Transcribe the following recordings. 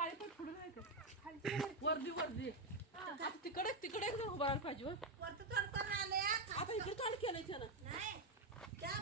काळीपट फुडून वर्दी वर्दी. आता तिकडे तिकडे उभा राहायला पाहिजे वर. वरती तोडकन आलंय. आता इकडे तोंड केलंय त्यानं. नाही त्या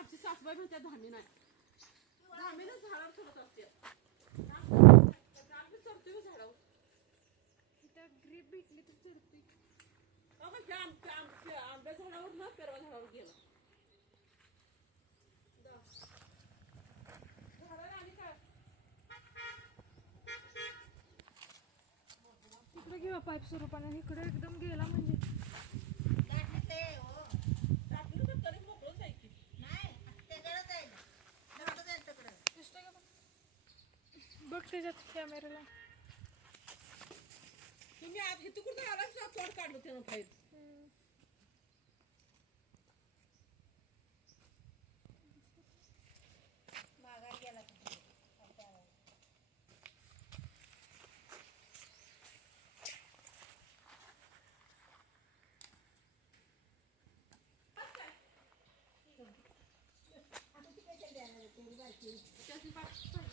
आमची सासबाई म्हणते धामी नाही. झाडावर ठेवत असते. झाडावर. ग्रीप भेटली आमच्या आंब्या झाडावर पेरवा झाडावर तिकडे घेवा पाईप स्वरूपाने. इकडे एकदम गेला. फिरत कॅमेराला तुम्ही आज इथे कुठं आलाच ना तोड काढलं त्यानं फाईल माघार गेला त्याची बाकी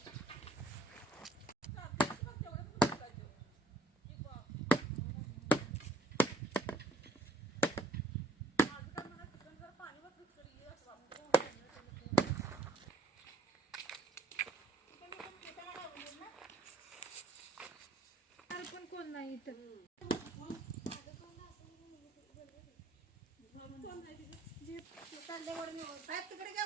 कोण नाही इथं? तिकडे काय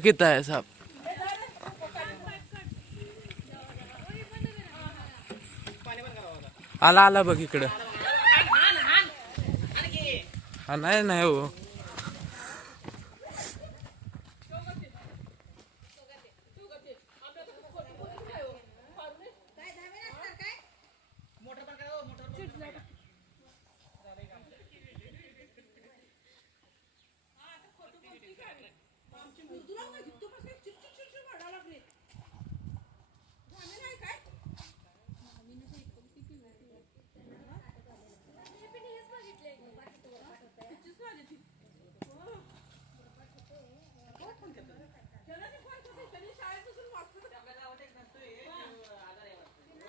किती आहे साहेब आला आला बघ इकडं. नाही नाही हो.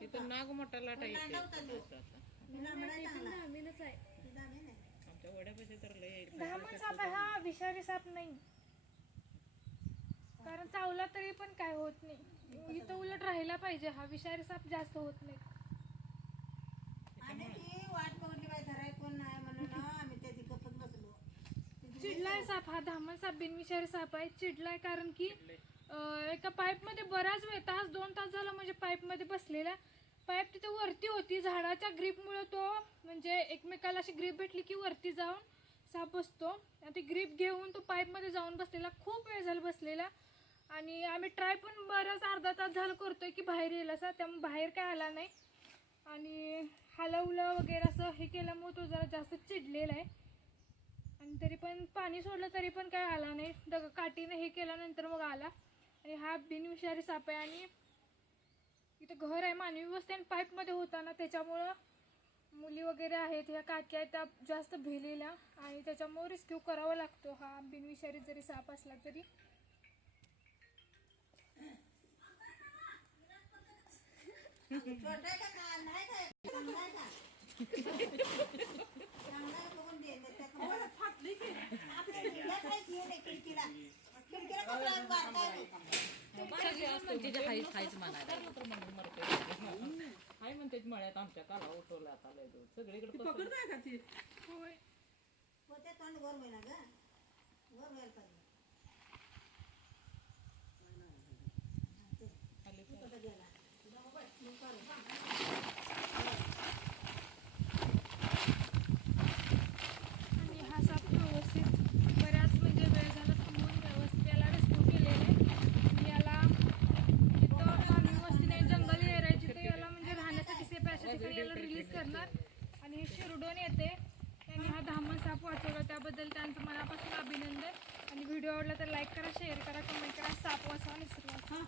इथं नाग मोठा लाटा. येते. आमच्या वड्यापाशी तर लय येईल. धामण साप आहे हा विषारी साप नाही कारण चावला तरी पण काय होत नाही इथं उलट राहायला पाहिजे हा विषारी साप जास्त होत नाही बघली बाई धराय कोण नाही म्हणून ना आम्ही त्याची गप्पच बसलो चिडलाय साप हा धामण साप बिनविषारी साप आहे. चिडलाय कारण की अं, एका पाईपमध्ये बराच वेळ तास दोन तास झाला म्हणजे पाईपमध्ये बसलेला. पाईप तिथे वरती होती. झाडाच्या ग्रीपमुळे तो म्हणजे एकमेकाला अशी ग्रीप भेटली की वरती जाऊन साप बसतो. आणि ती ग्रीप घेऊन तो पाईपमध्ये जाऊन बसलेला. खूप वेळ झाला बसलेला. आणि आम्ही ट्राय पण बराच अर्धा तास झालं करतोय की बाहेर येईल असा. त्यामुळे बाहेर काय आला नाही. आणि हलवलं वगैरे असं हे केल्यामुळे तो जरा जास्त चिडलेला आहे. आणि तरी पण पाणी सोडलं तरी पण काय आला नाही. दग काठीने हे केल्यानंतर मग आला. आणि हा बिनविषारी साप आहे आणि इथं घर आहे. मानवी वस्ती आणि पाईपमध्ये होता ना त्याच्यामुळं मुली वगैरे आहेत ह्या काकी आहेत त्या जास्त भिलेल्या आणि त्याच्यामुळे रेस्क्यू करावा लागतो हा बिनविषारी जरी साप असला तरी. छोटा का का- नाही काय चांगला आहे का चांगला आहे बघून दे नाही त्यात मला फाटली की आपल्या खिडक्यात खिडकीला. हाय म्हणते मळ्यात आमच्या काला उठवला आता लय. सगळीकडे ती पसरलं. पकड नाही का ती? होय. तोंड वर व्हायला ग? वर व्हायला पाहिजे खाली गेला आणि हा साप व्यवस्थित बऱ्याच म्हणजे वेळ झाला थांबून व्यवस्थित याला रेस्क्यू केलेले आणि याला जिथं मानवी वस्ती नाही जंगल एरिया आहे जिथं याला म्हणजे राहण्यासाठी सेफ आहे अशा ठिकाणी याला रिलीज करणार आणि घेऊन येते. त्यांनी हा धामण साप वाचवला. त्याबद्दल त्यांचं मनापासून अभिनंदन. आणि व्हिडिओ आवडला तर लाईक करा शेअर करा कमेंट करा. साप वाचवा निसरू वाचवा.